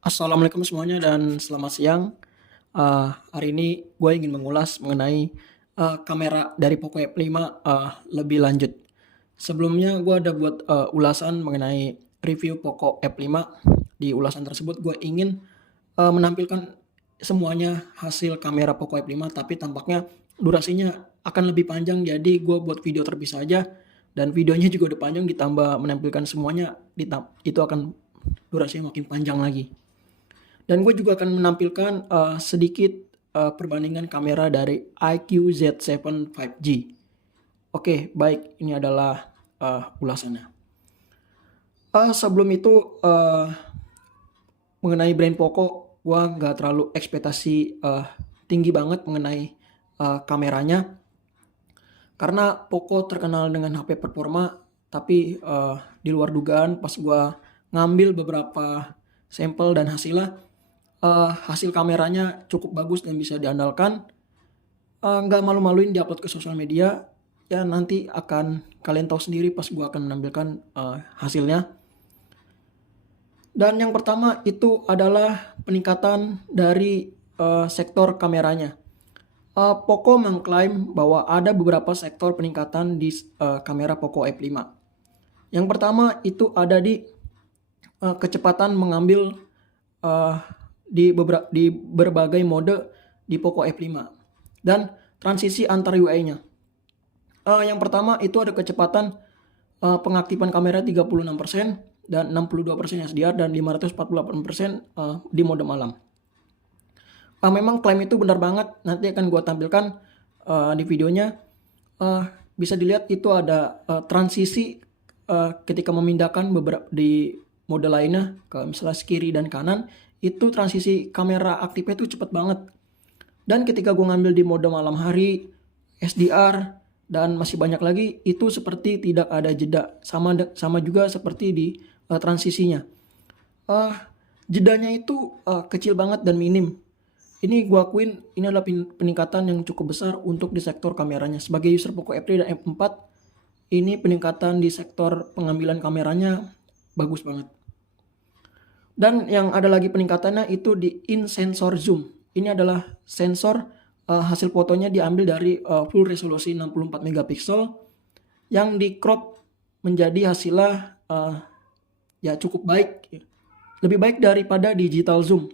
Assalamualaikum semuanya dan selamat siang. Hari ini gue ingin mengulas mengenai kamera dari Poco F5 lebih lanjut. Sebelumnya gue ada buat ulasan mengenai review Poco F5. Di ulasan tersebut gue ingin menampilkan semuanya hasil kamera Poco F5, tapi tampaknya durasinya akan lebih panjang, jadi gue buat video terpisah aja, dan videonya juga udah panjang ditambah menampilkan semuanya, itu akan durasinya makin panjang lagi. Dan gue juga akan menampilkan sedikit perbandingan kamera dari iQ Z7 5G. Oke, baik, ini adalah ulasannya. Sebelum itu mengenai brand Poco, gue nggak terlalu ekspektasi tinggi banget mengenai kameranya, karena Poco terkenal dengan HP performa, tapi di luar dugaan pas gue ngambil beberapa sampel dan hasil kameranya cukup bagus dan bisa diandalkan. Nggak malu-maluin diupload ke sosial media. Ya nanti akan kalian tahu sendiri pas gue akan menampilkan hasilnya. Dan yang pertama itu adalah peningkatan dari sektor kameranya. Poco mengklaim bahwa ada beberapa sektor peningkatan di kamera Poco F5. Yang pertama itu ada di kecepatan mengambil di berbagai mode di Poco F5 dan transisi antar UI-nya. Yang pertama itu ada kecepatan pengaktifan kamera 36% dan 62% SDR dan 548% di mode malam. Memang klaim itu benar banget, nanti akan gue tampilkan di videonya. Bisa dilihat itu ada transisi ketika memindahkan beberapa di mode lainnya ke misalnya kiri dan kanan, itu transisi kamera aktifnya itu cepet banget. Dan ketika gue ngambil di mode malam hari, SDR, dan masih banyak lagi, itu seperti tidak ada jeda. Sama juga seperti di transisinya. Jedanya itu kecil banget dan minim. Ini gue akuin ini adalah peningkatan yang cukup besar untuk di sektor kameranya. Sebagai user Poco F3 dan F4, ini peningkatan di sektor pengambilan kameranya bagus banget. Dan yang ada lagi peningkatannya itu di in sensor zoom. Ini adalah sensor hasil fotonya diambil dari full resolusi 64 megapiksel yang di crop menjadi hasilnya ya cukup baik. Lebih baik daripada digital zoom.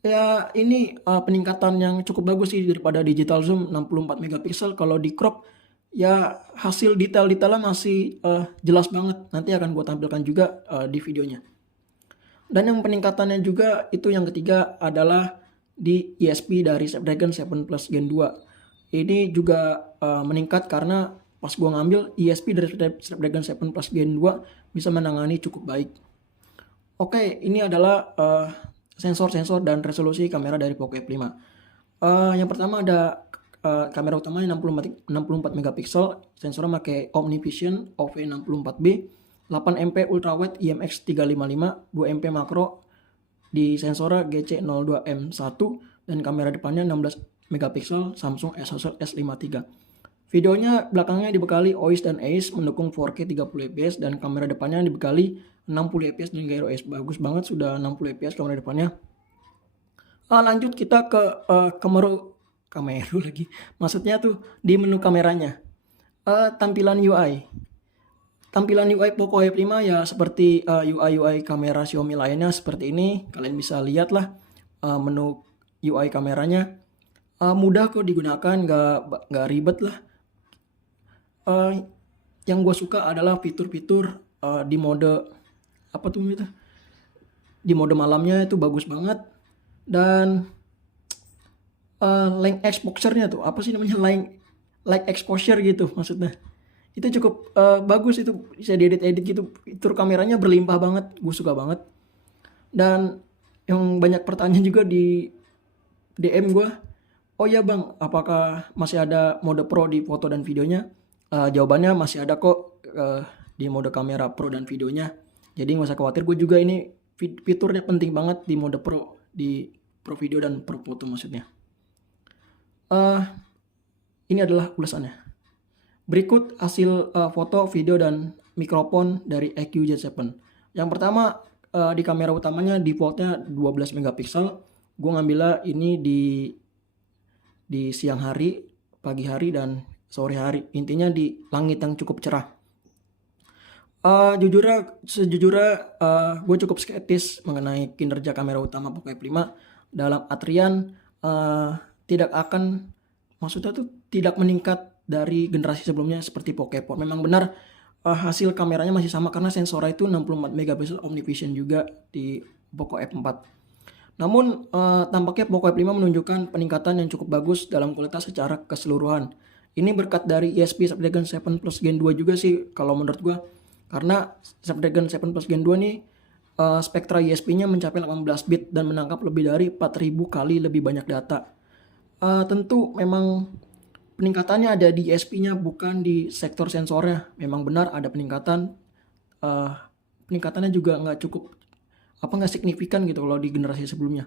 Ya ini peningkatan yang cukup bagus sih daripada digital zoom 64 megapiksel. Kalau di crop ya hasil detail-detailnya masih jelas banget. Nanti akan gue tampilkan juga di videonya. Dan yang peningkatannya juga itu yang ketiga adalah di ISP dari Snapdragon 7 Plus Gen 2. Ini juga meningkat karena pas gua ngambil ISP dari Snapdragon 7 Plus Gen 2 bisa menangani cukup baik. Oke, ini adalah sensor-sensor dan resolusi kamera dari Poco F5. Yang pertama ada kamera utamanya 64 megapiksel, sensornya pakai OmniVision OV64B, 8MP ultrawide IMX355, 2MP makro di sensor GC02M1, dan kamera depannya 16 megapiksel Samsung S53. Videonya belakangnya dibekali OIS dan AIS mendukung 4K 30 fps dan kamera depannya dibekali 60 fps dan gyro AIS. Bagus banget, sudah 60 fps kamera depannya. Lanjut kita ke kamera lagi. Maksudnya tuh di menu kameranya. Tampilan UI. Tampilan UI Poco F5 ya seperti UI kamera Xiaomi lainnya seperti ini. Kalian bisa lihat lah menu UI kameranya. Mudah kok digunakan, nggak ribet lah. Yang gue suka adalah fitur-fitur di mode apa tuh itu? Di mode malamnya itu bagus banget. Dan light exposure-nya tuh apa sih namanya, light exposure gitu maksudnya. Itu cukup bagus, itu bisa diedit-edit gitu. Fitur kameranya berlimpah banget, gue suka banget. Dan yang banyak pertanyaan juga di DM gue, oh ya bang, apakah masih ada mode pro di foto dan videonya? Jawabannya masih ada kok di mode kamera pro dan videonya. Jadi nggak usah khawatir, gue juga ini fiturnya penting banget di mode pro, di pro video dan pro foto maksudnya. Ini adalah ulasannya. Berikut hasil foto, video, dan mikrofon dari iQ Z7. Yang pertama di kamera utamanya defaultnya 12 megapiksel. Gue ngambilnya ini di siang hari, pagi hari, dan sore hari. Intinya di langit yang cukup cerah. Sejujurnya gue cukup skeptis mengenai kinerja kamera utama Poco F5 dalam artian tidak akan, maksudnya tuh tidak meningkat dari generasi sebelumnya seperti Poco F4. Memang benar hasil kameranya masih sama karena sensornya itu 64 megapiksel Omnivision juga di Poco F4. Namun tampaknya Poco F5 menunjukkan peningkatan yang cukup bagus dalam kualitas secara keseluruhan. Ini berkat dari ESP Snapdragon 7 Plus Gen 2 juga sih kalau menurut gua. Karena Snapdragon 7 Plus Gen 2 nih spektra ESP-nya mencapai 18 bit dan menangkap lebih dari 4000 kali lebih banyak data. Tentu memang peningkatannya ada di ESP-nya, bukan di sektor sensornya. Memang benar ada peningkatan. Peningkatannya juga nggak signifikan gitu kalau di generasi sebelumnya.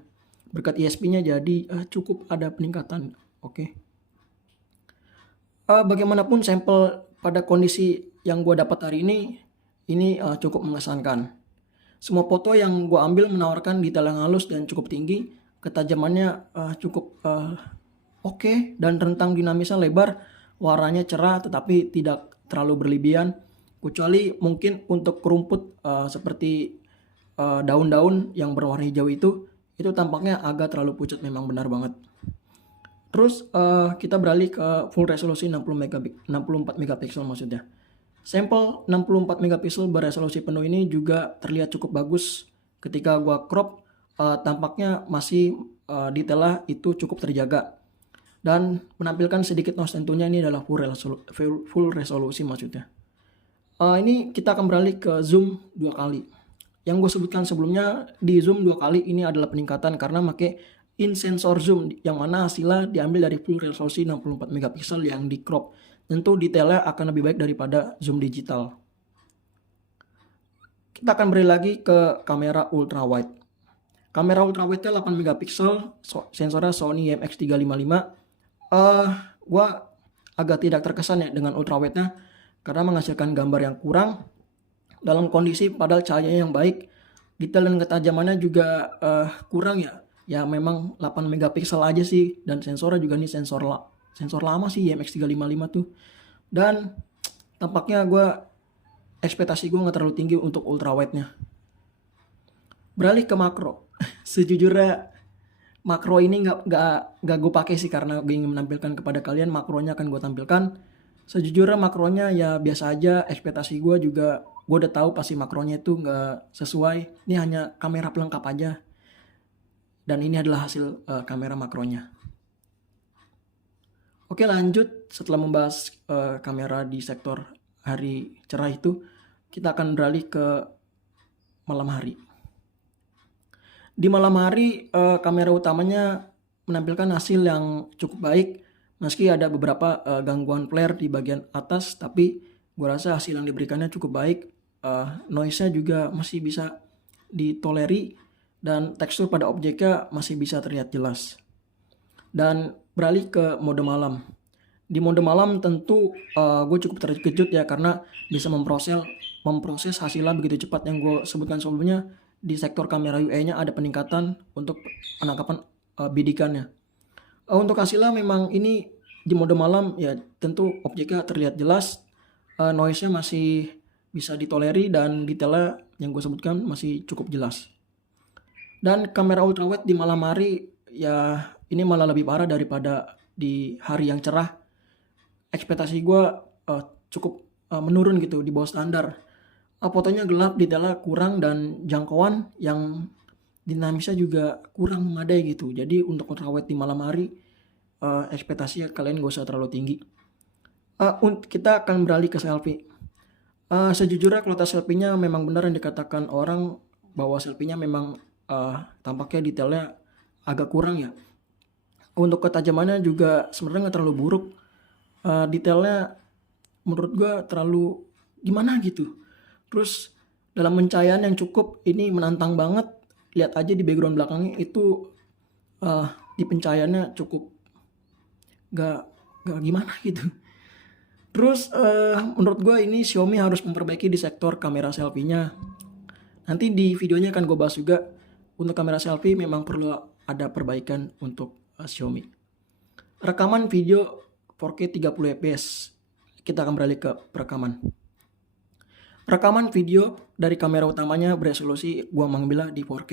Berkat ESP-nya jadi cukup ada peningkatan. Oke. Bagaimanapun sampel pada kondisi yang gue dapat hari ini cukup mengesankan. Semua foto yang gue ambil menawarkan detail yang halus dan cukup tinggi, ketajamannya cukup oke, dan rentang dinamisnya lebar, warnanya cerah tetapi tidak terlalu berlebihan, kecuali mungkin untuk rumput seperti daun-daun yang berwarna hijau itu tampaknya agak terlalu pucat, memang benar banget. Terus kita beralih ke full resolusi 64 megapiksel maksudnya. Sampel 64 megapiksel beresolusi penuh ini juga terlihat cukup bagus. Ketika gua crop, tampaknya masih detailnya itu cukup terjaga. Dan menampilkan sedikit noise, tentunya ini adalah full resolusi maksudnya. Ini kita akan beralih ke zoom 2 kali. Yang gue sebutkan sebelumnya, di zoom 2 kali ini adalah peningkatan karena pakai in sensor zoom, yang mana hasilnya diambil dari full resolusi 64 megapiksel yang di crop. Tentu detailnya akan lebih baik daripada zoom digital. Kita akan beri lagi ke kamera ultra wide. Kamera ultra wide-nya 8 megapiksel, sensornya Sony IMX355. Gua agak tidak terkesan ya dengan ultra wide-nya karena menghasilkan gambar yang kurang dalam kondisi padahal cahayanya yang baik. Detail dan ketajamannya juga kurang ya. Ya memang 8 megapiksel aja sih, dan sensornya juga nih sensor lama sih IMX355 tuh. Dan tampaknya ekspektasi gue nggak terlalu tinggi untuk ultra wide-nya. Beralih ke makro. Sejujurnya makro ini nggak gue pakai sih karena gue ingin menampilkan kepada kalian. Makronya akan gue tampilkan. Sejujurnya makronya ya biasa aja. Ekspektasi gue juga, gue udah tahu pasti makronya itu nggak sesuai. Ini hanya kamera pelengkap aja. Dan ini adalah hasil kamera makronya. Oke, lanjut. Setelah membahas kamera di sektor hari cerah itu, kita akan beralih ke malam hari. Di malam hari kamera utamanya menampilkan hasil yang cukup baik, meski ada beberapa gangguan flare di bagian atas, tapi gue rasa hasil yang diberikannya cukup baik. Noise-nya juga masih bisa ditoleri, dan tekstur pada objeknya masih bisa terlihat jelas. Dan beralih ke mode malam. Di mode malam tentu gue cukup terkejut ya, karena bisa memproses hasilnya begitu cepat. Yang gue sebutkan sebelumnya, di sektor kamera UE-nya ada peningkatan untuk penangkapan bidikannya. Untuk hasilnya memang ini di mode malam ya tentu objeknya terlihat jelas, noise-nya masih bisa ditoleri, dan detailnya yang gue sebutkan masih cukup jelas. Dan kamera ultrawide di malam hari ya ini malah lebih parah daripada di hari yang cerah. Ekspektasi gue cukup menurun gitu, di bawah standar. Fotonya gelap, detailnya kurang, dan jangkauan yang dinamisnya juga kurang memadai gitu. Jadi untuk ultrawide di malam hari ekspektasinya kalian gak usah terlalu tinggi. Kita akan beralih ke selfie. Sejujurnya kualitas selfie-nya memang benar yang dikatakan orang bahwa selfie-nya memang tampaknya detailnya agak kurang ya. Untuk ketajamannya juga sebenarnya nggak terlalu buruk. Detailnya menurut gue terlalu gimana gitu. Terus dalam pencahayaan yang cukup ini menantang banget. Lihat aja di background belakangnya itu di pencahayaannya cukup gak gimana gitu. Terus menurut gue ini Xiaomi harus memperbaiki di sektor kamera selfie-nya. Nanti di videonya akan gue bahas juga untuk kamera selfie memang perlu ada perbaikan untuk Xiaomi. Rekaman video 4K 30 fps. Kita akan beralih ke perekaman. Rekaman video dari kamera utamanya beresolusi gua mengambil di 4K.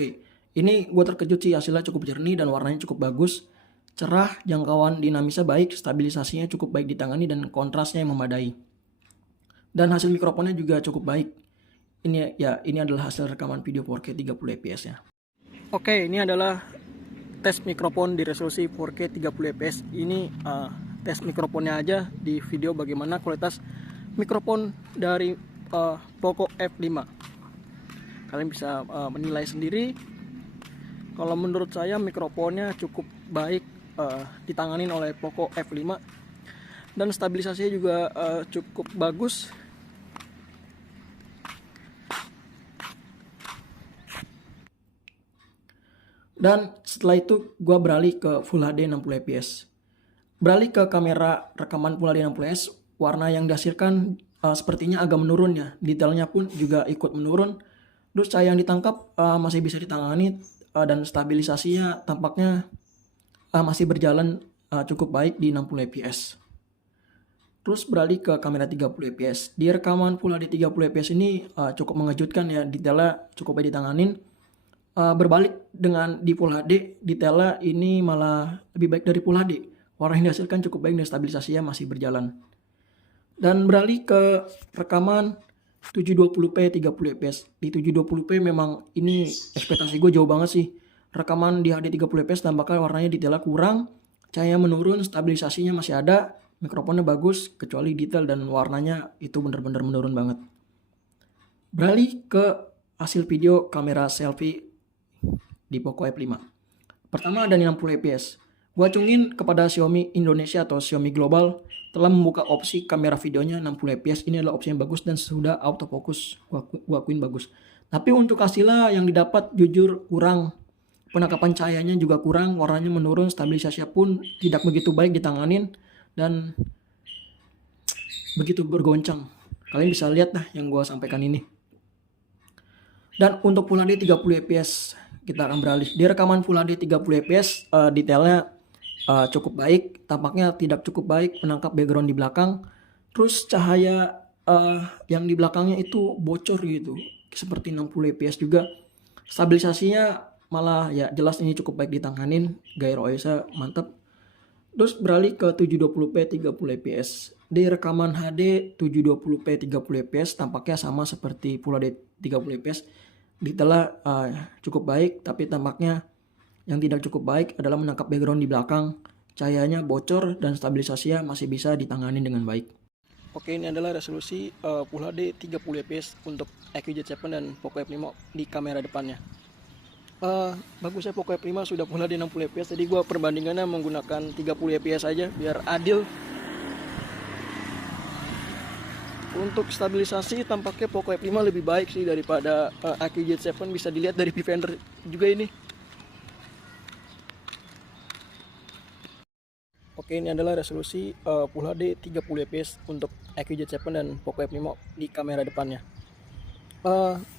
Ini gua terkejut sih, hasilnya cukup jernih dan warnanya cukup bagus. Cerah, jangkauan dinamisnya baik, stabilisasinya cukup baik ditangani dan kontrasnya yang memadai. Dan hasil mikrofonnya juga cukup baik. Ini adalah hasil rekaman video 4K 30 fps ya. Oke, ini adalah tes mikrofon di resolusi 4K 30 fps. Ini tes mikrofonnya aja di video bagaimana kualitas mikrofon dari Poco F5. Kalian bisa menilai sendiri. Kalau menurut saya mikrofonnya cukup baik ditanganin oleh Poco F5 dan stabilisasinya juga cukup bagus. Dan setelah itu gue beralih ke Full HD 60 fps. Beralih ke kamera rekaman Full HD 60 fps, warna yang dihasilkan sepertinya agak menurun ya. Detailnya pun juga ikut menurun. Terus cahaya yang ditangkap masih bisa ditangani dan stabilisasinya tampaknya masih berjalan cukup baik di 60 fps. Terus beralih ke kamera 30 fps. Di rekaman Full HD 30 fps ini cukup mengejutkan ya, detailnya cukup baik ditanganin. Berbalik dengan di Full HD, detailnya ini malah lebih baik dari Full HD. Warna yang dihasilkan cukup baik dan stabilisasinya masih berjalan. Dan beralih ke rekaman 720p 30 fps. Di 720p memang ini ekspektasi gue jauh banget sih. Rekaman di HD 30 fps tampaknya warnanya detailnya kurang, cahaya menurun, stabilisasinya masih ada, mikrofonnya bagus, kecuali detail dan warnanya itu bener-bener menurun banget. Beralih ke hasil video kamera selfie di Poco F5. Pertama ada 60 fps. Gua acungin kepada Xiaomi Indonesia atau Xiaomi Global telah membuka opsi kamera videonya 60 fps. Ini adalah opsi yang bagus dan sudah autofocus. Gua akuin bagus. Tapi untuk hasilnya yang didapat jujur kurang. Penangkapan cahayanya juga kurang, warnanya menurun, stabilisasinya pun tidak begitu baik ditanganin dan begitu bergoncang. Kalian bisa lihat lah yang gua sampaikan ini. Dan untuk Full HD 30 fps kita akan beralih. Di rekaman Full HD 30 fps detailnya cukup baik, tampaknya tidak cukup baik menangkap background di belakang. Terus cahaya yang di belakangnya itu bocor gitu, seperti 60 fps juga. Stabilisasinya malah ya jelas ini cukup baik ditanganin, gyro OIS-nya mantap. Terus beralih ke 720p 30 fps. Di rekaman HD 720p 30 fps tampaknya sama seperti Full HD 30 fps. Detailnya cukup baik, tapi tampaknya yang tidak cukup baik adalah menangkap background di belakang. Cahayanya bocor dan stabilisasinya masih bisa ditangani dengan baik. Oke, ini adalah resolusi Full HD 30 fps untuk iQOO Z7 dan Poco F5 di kamera depannya. Bagusnya Poco F5 sudah Full HD 60 fps, jadi gue perbandingannya menggunakan 30 fps aja biar adil. Untuk stabilisasi tampaknya Poco F5 lebih baik sih daripada iQOO Z7, bisa dilihat dari viewfinder juga ini. Oke, ini adalah resolusi Full HD 30 fps untuk iQOO Z7 dan Poco F5 di kamera depannya.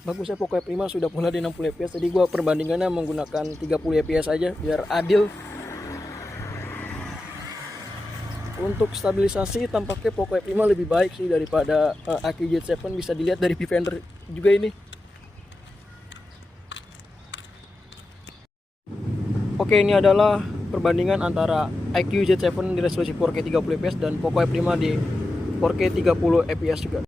Bagusnya Poco F5 sudah Full HD 60 fps, jadi gue perbandingannya menggunakan 30 fps aja biar adil. Untuk stabilisasi tampaknya Poco F5 lebih baik sih daripada iQOO Z7, bisa dilihat dari viewfinder juga ini. Oke, ini adalah perbandingan antara iQOO Z7 di resolusi 4K 30 fps dan Poco F5 di 4K 30 fps juga.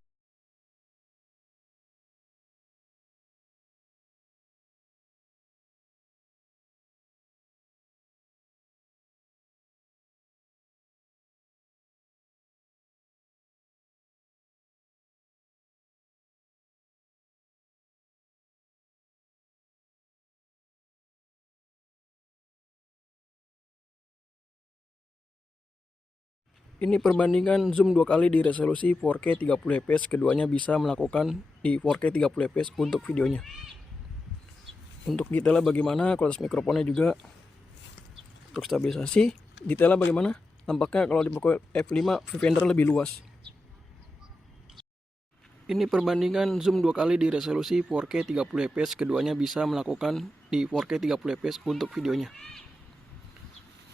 Ini perbandingan zoom 2 kali di resolusi 4K 30 fps, keduanya bisa melakukan di 4K 30 fps untuk videonya. Untuk detailnya bagaimana, kualitas mikrofonnya juga. Untuk stabilisasi, detailnya bagaimana? Tampaknya kalau di Poco F5 viewfinder lebih luas. Ini perbandingan zoom 2 kali di resolusi 4K 30 fps, keduanya bisa melakukan di 4K 30 fps untuk videonya.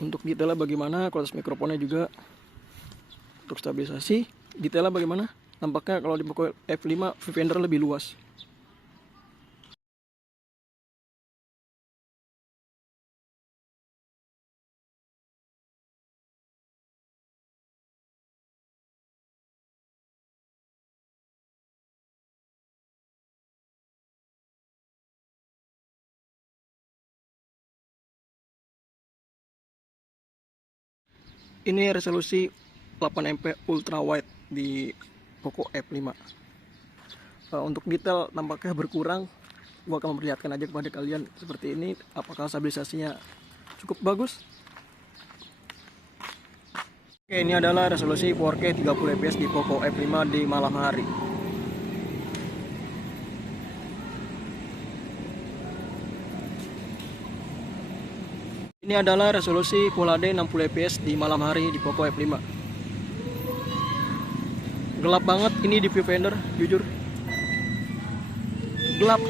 Untuk detailnya bagaimana, kualitas mikrofonnya juga. Untuk stabilisasi, detailnya bagaimana? Tampaknya kalau di Poco F5 viewfinder lebih luas. Ini resolusi 8MP ultra wide di Poco F5. Untuk detail nampaknya berkurang. Gua akan memperlihatkan aja kepada kalian seperti ini. Apakah stabilisasinya cukup bagus? Oke, ini adalah resolusi 4K 30 fps di Poco F5 di malam hari. Ini adalah resolusi Full HD 60 fps di malam hari di Poco F5. Gelap banget ini di viewfinder, jujur. Gelap.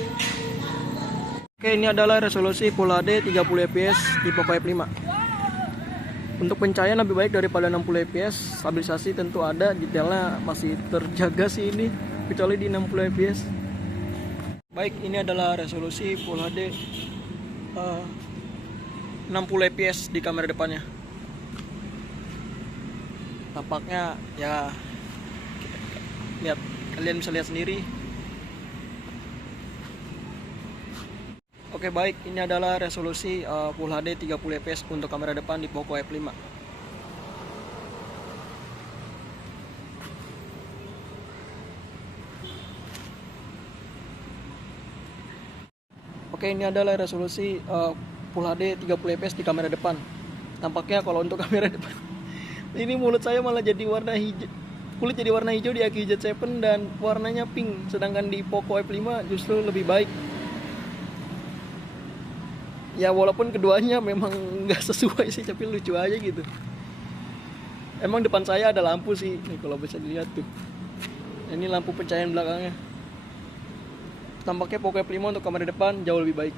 Oke, ini adalah resolusi Full HD 30 fps di Poco F5. Untuk pencahayaan lebih baik daripada 60 fps. Stabilisasi tentu ada, detailnya masih terjaga sih ini, kecuali di 60 fps. Baik, ini adalah resolusi Full HD 60 fps di kamera depannya. Tampaknya ya, lihat, kalian bisa lihat sendiri. Oke, baik, ini adalah resolusi Full HD 30 fps untuk kamera depan di Poco F5. Oke, ini adalah resolusi Full HD 30 fps di kamera depan. Tampaknya kalau untuk kamera depan ini mulut saya malah jadi warna hijau, kulit jadi warna hijau di Aki Z7 dan warnanya pink, sedangkan di Poco F5 justru lebih baik. Ya walaupun keduanya memang nggak sesuai sih, tapi lucu aja gitu. Emang depan saya ada lampu sih, nih kalau bisa dilihat tuh. Ini lampu pencahayaan belakangnya. Tampaknya Poco F5 untuk kamera depan jauh lebih baik.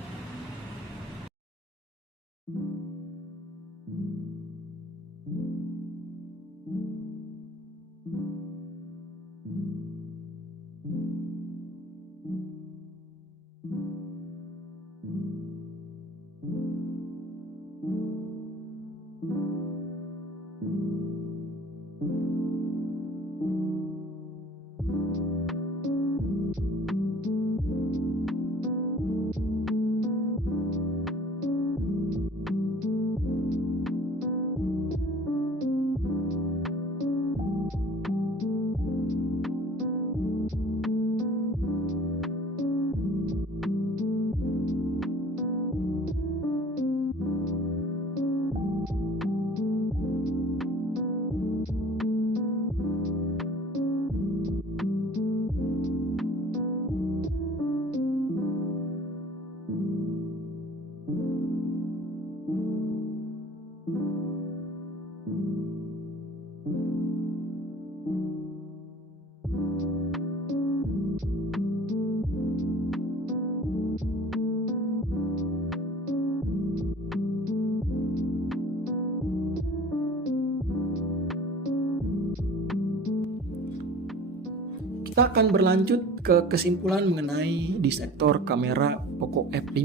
Kita akan berlanjut ke kesimpulan mengenai di sektor kamera Poco F5.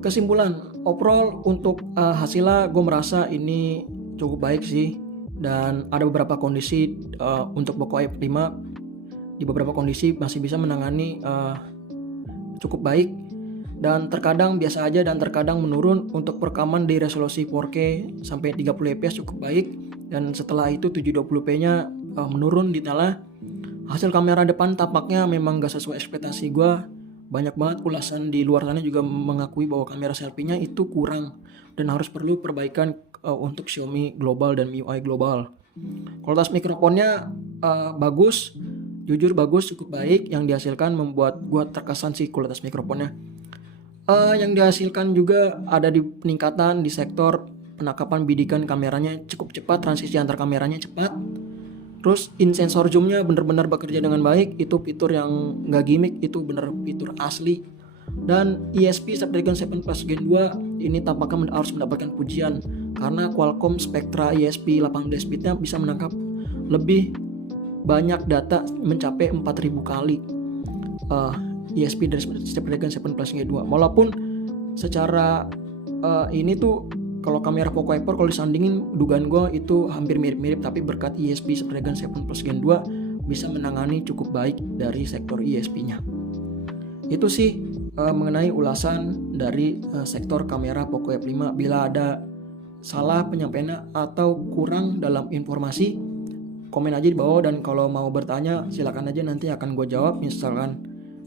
Kesimpulan, overall untuk hasilnya gue merasa ini cukup baik sih, dan ada beberapa kondisi untuk Poco F5 di beberapa kondisi masih bisa menangani cukup baik, dan terkadang biasa aja dan terkadang menurun. Untuk perekaman di resolusi 4K sampai 30 fps cukup baik, dan setelah itu 720p nya menurun detailnya. Hasil kamera depan tampaknya memang gak sesuai ekspektasi gue. Banyak banget ulasan di luar sana juga mengakui bahwa kamera selfie-nya itu kurang dan harus perlu perbaikan untuk Xiaomi global dan MIUI global. Kualitas mikrofonnya bagus, jujur bagus, cukup baik. Yang dihasilkan membuat gue terkesan sih kualitas mikrofonnya. Yang dihasilkan juga ada di peningkatan di sektor penangkapan bidikan kameranya cukup cepat, transisi antar kameranya cepat. Terus in sensor zoomnya benar-benar bekerja dengan baik, itu fitur yang nggak gimmick, itu bener fitur asli. Dan ISP Snapdragon 7 Plus Gen 2 ini tampaknya harus mendapatkan pujian karena Qualcomm Spectra ISP 18 bitnya bisa menangkap lebih banyak data mencapai 4000 kali ISP dari Snapdragon 7 Plus Gen 2. Walaupun secara ini tuh kalau kamera Poco X4 kalau disandingin dugaan gue itu hampir mirip-mirip, tapi berkat ISP Snapdragon 7 Plus Gen 2 bisa menangani cukup baik dari sektor ISP-nya. Itu sih mengenai ulasan dari sektor kamera Poco F5. Bila ada salah penyampaiannya atau kurang dalam informasi, komen aja di bawah, dan kalau mau bertanya silakan aja, nanti akan gue jawab. Misalkan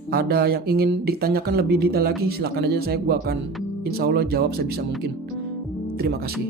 ada yang ingin ditanyakan lebih detail lagi, silakan aja, gue akan insya Allah jawab sebisa mungkin. Terima kasih.